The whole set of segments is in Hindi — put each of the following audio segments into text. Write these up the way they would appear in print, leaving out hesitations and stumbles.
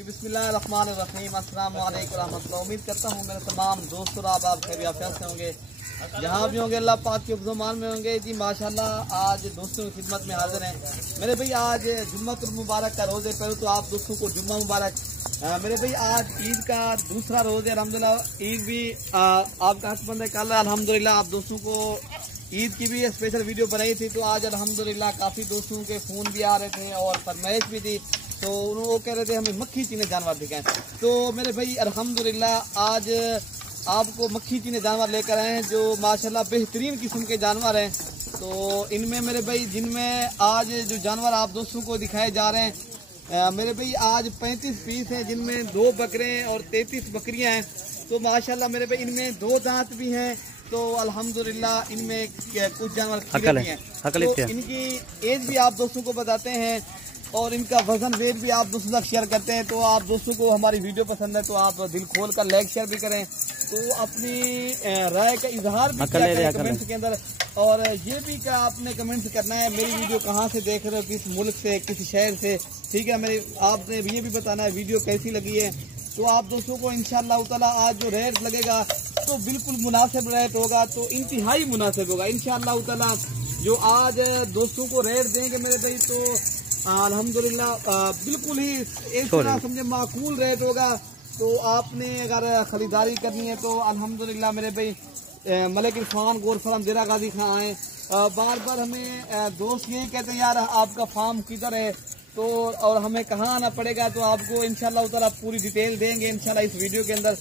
जी बिस्मिल्लाहिर्रहमानिर्रहीम, अस्सलाम वालेकुम रहमतुल्लाह। उम्मीद करता हूँ मेरे तमाम दोस्त और आप खैरियत से होंगे, जहाँ भी होंगे अल्लाह पाक के फ़ज़ल में होंगे। जी माशाल्लाह आज दोस्तों की खिदमत में हाजिर हैं मेरे भाई। आज जुम्मतुल मुबारक का रोज़ है। पहले तो आप दोस्तों को जुम्मा मुबारक। मेरे भाई आज ईद का दूसरा रोज़ है अल्हम्दुलिल्लाह। ईद भी आपका हस्बंद है। कल अल्हम्दुलिल्लाह आप दोस्तों को ईद की भी स्पेशल वीडियो बनाई थी, तो आज अल्हम्दुलिल्लाह काफ़ी दोस्तों के फ़ोन भी आ रहे थे और फरमाइश भी थी, तो वो कह रहे थे हमें मक्खी चीने जानवर दिखाएं। तो मेरे भाई अल्हम्दुलिल्लाह आज आपको मक्खी चीने जानवर लेकर आए हैं जो माशाल्लाह बेहतरीन किस्म के जानवर हैं। तो इनमें मेरे भाई जिनमें आज जो जानवर आप दोस्तों को दिखाए जा रहे हैं मेरे भाई आज 35 पीस हैं, जिनमें 2 बकरे और 33 बकरियां हैं। तो माशाल्लाह मेरे भाई इनमें 2 दांत भी हैं। तो अल्हम्दुलिल्लाह इनमें कुछ जानवर खिले भी हैं। तो इनकी एज भी आप दोस्तों को बताते हैं और इनका वजन वेट भी आप दोस्तों के साथ शेयर करते हैं। तो आप दोस्तों को हमारी वीडियो पसंद है तो आप दिल खोल कर लाइक शेयर भी करें, तो अपनी राय का इजहार भी करें कमेंट्स के अंदर। और ये भी क्या आपने कमेंट्स करना है मेरी वीडियो कहाँ से देख रहे हो, किस मुल्क से, किस शहर से, ठीक है। मेरे आपने ये भी बताना है वीडियो कैसी लगी है। तो आप दोस्तों को इंशाअल्लाह ताला आज जो रेट लगेगा तो बिल्कुल मुनासिब रेट होगा, तो इंतहाई मुनासिब होगा इंशाअल्लाह ताला। जो आज दोस्तों को रेट देंगे मेरे भाई तो अल्हम्दुलिल्लाह बिल्कुल ही एक तरह समझे माकूल रेट होगा। तो आपने अगर खरीदारी करनी है तो अल्हम्दुलिल्लाह मेरे भाई मलिक इरफान गोर फार्म देरा गाजी खां आए। बार बार हमें दोस्त यही कहते हैं यार आपका फार्म किधर है, तो और हमें कहाँ आना पड़ेगा। तो आपको इंशाअल्लाह ताला पूरी डिटेल देंगे इंशाअल्लाह इस वीडियो के अंदर।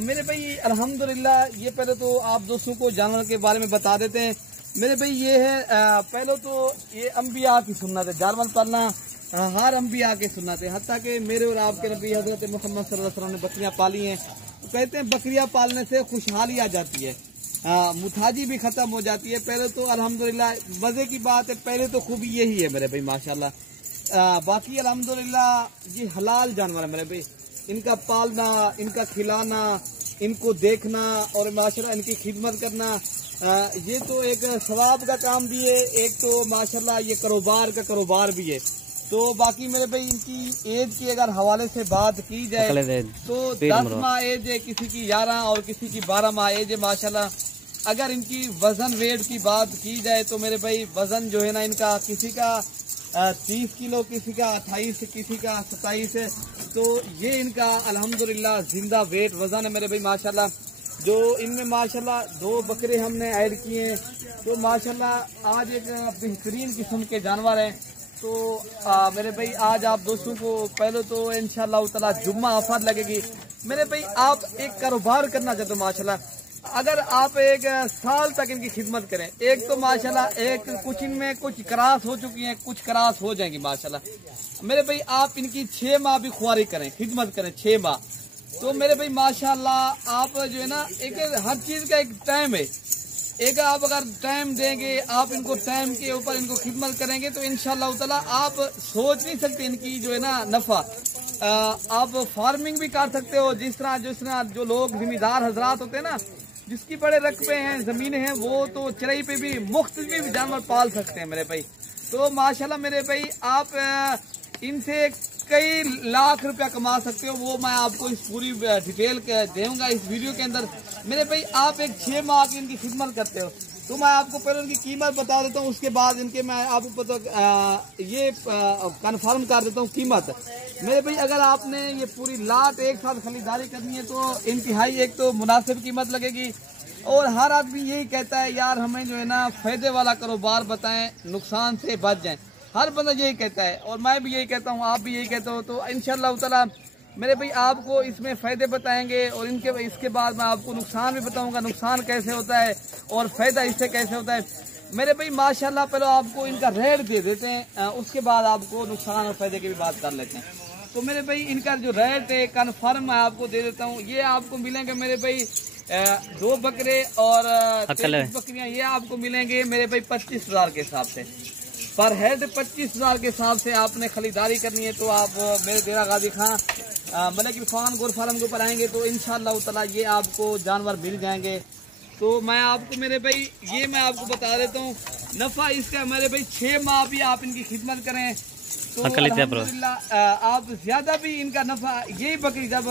मेरे भाई अल्हम्दुलिल्लाह ये पहले तो आप दोस्तों को जानवर के बारे में बता देते हैं मेरे भाई। ये है पहले तो ये अम्बिया की सुन्नत है, जानवर पालना हर अम्बिया के सुन्नत है। हत्ता कि मेरे और आपके नबी हजरत मोहम्मद सल्लल्लाहु अलैहि वसल्लम ने बकरियां पाली हैं। तो कहते हैं बकरियां पालने से खुशहाली आ जाती है, मुताजी भी खत्म हो जाती है। पहले तो अल्हम्दुलिल्लाह मजे की बात है, पहले तो खूबी यही है मेरे भाई माशाल्लाह। बाकी अल्हम्दुलिल्लाह ये हलाल जानवर है मेरे भाई। इनका पालना, इनका खिलाना, इनको देखना और माशाल्लाह इनकी खिदमत करना, ये तो एक सवाब का काम भी है, एक तो माशाल्लाह ये कारोबार भी है। तो बाकी मेरे भाई इनकी एज की अगर हवाले से बात की जाए तो 10 माह एज है, किसी की 11 और किसी की 12 माह एज है माशाल्लाह। अगर इनकी वजन वेट की बात की जाए तो मेरे भाई वजन जो है ना इनका किसी का 30 किलो, किसी का 28, किसी का 27 है। तो ये इनका अल्हम्दुलिल्लाह जिंदा वेट वजन है मेरे भाई माशाल्लाह। जो इनमें माशाल्लाह 2 बकरे हमने ऐड किए हैं, तो माशाल्लाह आज एक बेहतरीन किस्म के जानवर हैं। तो मेरे भाई आज आप दोस्तों को पहले तो इंशाअल्लाह ताला जुम्मा ऑफर लगेगी मेरे भाई। आप एक कारोबार करना चाहते हो माशाल्लाह, अगर आप 1 साल तक इनकी खिदमत करें, एक तो माशाल्लाह एक कुछ इनमें कुछ क्रॉस हो चुकी हैं, कुछ क्रॉस हो जाएंगी माशाल्लाह मेरे भाई। आप इनकी 6 माह भी खुआरी करें, खिदमत करें 6 माह, तो मेरे भाई माशाल्लाह आप जो है ना एक हर चीज का एक टाइम है। एक आप अगर टाइम देंगे, आप इनको टाइम के ऊपर इनको खिदमत करेंगे तो इंशाअल्लाह ताला आप सोच नहीं सकते इनकी जो है ना नफा। आप फार्मिंग भी कर सकते हो, जिस तरह जो लोग जिम्मेदार हजरात होते हैं ना, जिसकी बड़े रकबे हैं, जमीनें हैं, वो तो चराई पे भी मुख्तलिफ भी जानवर पाल सकते हैं मेरे भाई। तो माशाल्लाह मेरे भाई आप इनसे कई लाख रुपया कमा सकते हो, वो मैं आपको इस पूरी डिटेल दूंगा इस वीडियो के अंदर मेरे भाई। आप एक 6 माह की इनकी खिदमत करते हो, तो मैं आपको पहले उनकी कीमत बता देता हूँ, उसके बाद इनके मैं आपको ये कन्फर्म कर देता हूँ कीमत मेरे भाई। अगर आपने ये पूरी लाट एक साथ खरीदारी करनी है तो इंतहाई एक तो मुनासिब कीमत लगेगी। और हर आदमी यही कहता है यार हमें जो है ना फायदे वाला कारोबार बताएं, नुकसान से बच जाएं। हर बंदा यही कहता है और मैं भी यही कहता हूँ, आप भी यही कहते हो। तो इंशाअल्लाह ताला मेरे भाई आपको इसमें फ़ायदे बताएंगे और इसके बाद मैं आपको नुकसान भी बताऊंगा, नुकसान कैसे होता है और फ़ायदा इससे कैसे होता है मेरे भाई माशाल्लाह। पहले आपको इनका रेट दे देते हैं, उसके बाद आपको नुकसान और फ़ायदे की भी बात कर लेते हैं। तो मेरे भाई इनका जो रेट है कन्फर्म मैं आपको दे देता हूँ। ये आपको मिलेंगे मेरे भाई 2 बकरे और 23 बकरियाँ, ये आपको मिलेंगे मेरे भाई 25,000 के हिसाब से पर हेड। 25,000 के हिसाब से आपने खरीदारी करनी है तो आप मेरे देरा गाजी खां मलिक इरफान गोर फार्म के ऊपर आएंगे तो इंशाअल्लाह ताला ये आपको जानवर मिल जाएंगे। तो मैं आपको मेरे भाई ये मैं आपको बता देता हूँ नफ़ा इसका मेरे भाई 6 माह भी आप इनकी खिदमत करें तो अल्हम्दुलिल्लाह आप ज्यादा भी इनका नफा, यही बकरी जब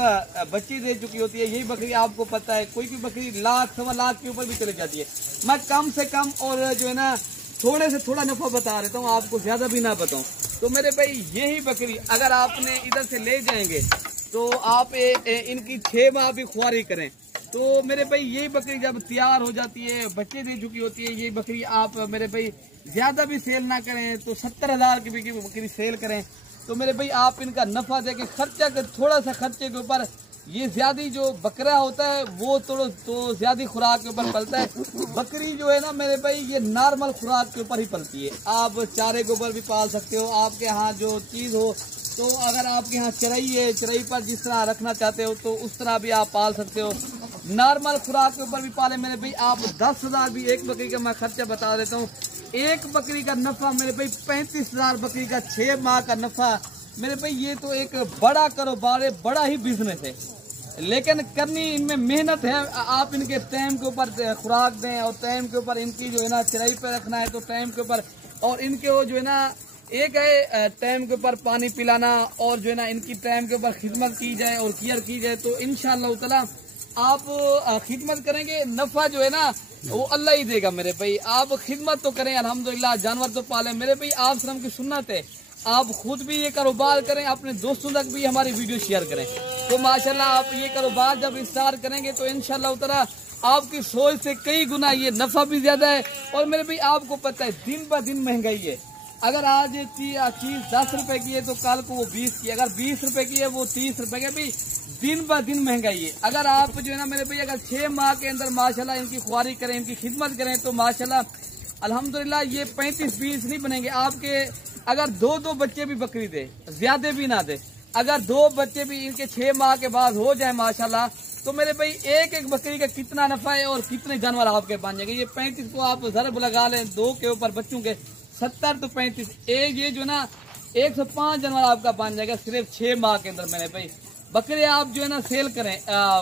बच्ची दे चुकी होती है, यही बकरी आपको पता है कोई बकरी लाख सवा लाख के ऊपर भी चली जाती है। मैं कम से कम और जो है ना थोड़े से थोड़ा नफा बता देता हूँ आपको, ज्यादा भी ना बताऊँ। तो मेरे भाई यही बकरी अगर आपने इधर से ले जाएंगे तो आप इनकी 6 माह भी खुआरी करें तो मेरे भाई यही बकरी जब तैयार हो जाती है, बच्चे दे चुकी होती है, यही बकरी आप मेरे भाई ज्यादा भी सेल ना करें तो 70,000 की भी बकरी सेल करें तो मेरे भाई आप इनका नफा देके खर्चा के थोड़ा सा खर्चे के ऊपर, ये ज्यादा जो बकरा होता है वो तो ज्यादा खुराक के ऊपर पलता है। बकरी जो है ना मेरे भाई ये नॉर्मल खुराक के ऊपर ही पलती है। आप चारे के ऊपर भी पाल सकते हो, आपके यहाँ जो चीज हो, तो अगर आपके यहाँ चराई है, चराई पर जिस तरह रखना चाहते हो तो उस तरह भी आप पाल सकते हो। नॉर्मल खुराक के ऊपर भी पाले मेरे भाई आप 10,000 भी एक बकरी का मैं खर्चा बता देता हूँ। एक बकरी का नफा मेरे भाई 35,000, बकरी का 6 माह का नफा मेरे भाई, ये तो एक बड़ा कारोबार है, बड़ा ही बिजनेस है। लेकिन करनी इनमें मेहनत है। आप इनके टाइम के ऊपर खुराक दें और टाइम के ऊपर इनकी जो है ना चराई पे रखना है तो टाइम के ऊपर, और इनके वो जो है ना एक है टाइम के ऊपर पानी पिलाना और जो है ना इनकी टाइम के ऊपर खिदमत की जाए और केयर की जाए तो इंशाअल्लाह ताला आप खिदमत करेंगे, नफा जो है ना वो अल्लाह ही देगा मेरे भाई। आप खिदमत तो करें अल्हम्दुलिल्लाह, जानवर तो पालें मेरे भाई, आप श्रम की सुन्नत है। आप खुद भी ये कारोबार करें, अपने दोस्तों तक भी हमारी वीडियो शेयर करें तो माशाल्लाह आप ये कारोबार जब स्टार्ट करेंगे तो इंशाअल्लाह ताला आपकी सोच से कई गुना ये नफा भी ज्यादा है। और मेरे भाई आपको पता है दिन ब दिन महंगाई है। अगर आज चीज 10 रुपए की है तो कल को वो 20 की, अगर 20 रुपए की है वो 30 रुपए की, भी दिन ब दिन महंगाई है। अगर आप जो है ना मेरे भाई अगर 6 माह के अंदर माशाल्लाह इनकी खुआरी करें, इनकी खिदमत करें तो माशाल्लाह अल्हम्दुलिल्लाह ये 35-20 नहीं बनेंगे आपके। अगर 2-2 बच्चे भी बकरी दे, ज्यादा भी ना दे, अगर 2 बच्चे भी इनके 6 माह के बाद हो जाए माशाल्लाह तो मेरे भाई एक एक बकरी का कितना नफा है और कितने जानवर आपके बन जाएंगे। ये 35 को आप जरब लगा लें 2 के ऊपर बच्चों के 70 तो 35, एक ये जो ना 105 जानवर आपका बन जाएगा सिर्फ 6 माह के अंदर। मेरे भाई बकरे आप जो है ना सेल करें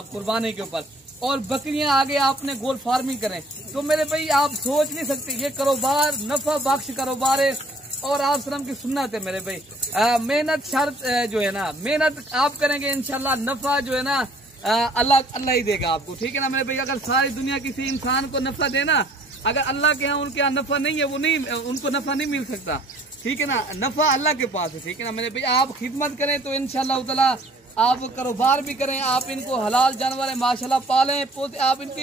कुर्बानी के ऊपर, और बकरियां आगे आपने गोल फार्मिंग करें तो मेरे भाई आप सोच नहीं सकते ये कारोबार नफा बख्श कारोबार है। और आप सलाम की सुन्नत है मेरे भाई। मेहनत शर्त जो है ना, मेहनत आप करेंगे इंशाल्लाह नफा जो है ना अल्लाह ही देगा आपको, ठीक है ना मेरे भाई। अगर सारी दुनिया किसी इंसान को नफा देना, अगर अल्लाह के यहाँ उनके यहाँ नफा नहीं है, वो नहीं, उनको नफा नहीं मिल सकता, ठीक है ना। नफा अल्लाह के पास है, ठीक है ना मेरे भाई। आप खिदमत करें तो इंशाल्लाह ताला आप कारोबार भी करें, आप इनको हलाल जानवर है माशाल्लाह पालें, आप इनकी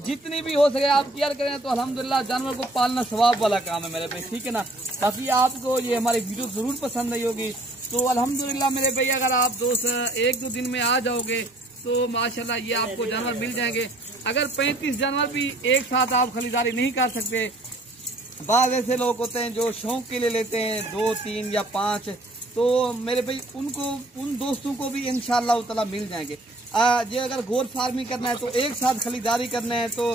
जितनी भी हो सके आप केयर करें तो अल्हम्दुलिल्लाह जानवर को पालना सवाब वाला काम है मेरे भाई, ठीक है ना। बाकी आपको ये हमारी वीडियो जरूर पसंद आई होगी तो अल्हम्दुलिल्लाह मेरे भाई अगर आप दोस्त 1-2 दिन में आ जाओगे तो माशाल्लाह ये आपको जानवर मिल जाएंगे। अगर 35 जानवर भी एक साथ आप खरीदारी नहीं कर सकते, बाद ऐसे लोग होते हैं जो शौक के लिए लेते हैं 2, 3 या 5, तो मेरे भाई उनको उन दोस्तों को भी इंशाअल्लाह ताला मिल जाएंगे। ये अगर गोर फार्मिंग करना है तो एक साथ खरीदारी करना है तो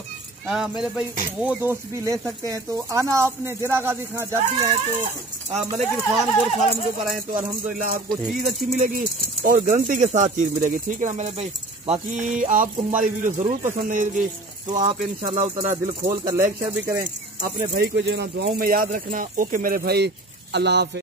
मेरे भाई वो दोस्त भी ले सकते हैं। तो आना आपने डेरा गाजी खां जब भी आए तो मलिक इरफान गोर फार्म के ऊपर आए तो अल्हम्दुलिल्लाह आपको चीज़ अच्छी मिलेगी और गारंटी के साथ चीज़ मिलेगी, ठीक है ना मेरे भाई। बाकी आपको हमारी वीडियो ज़रूर पसंद आएगी तो आप इंशाअल्लाह ताला दिल खोल कर लाइक शेयर भी करें, अपने भाई को जो है ना दुआओं में याद रखना। ओके मेरे भाई, अल्लाह हाफ़िज़।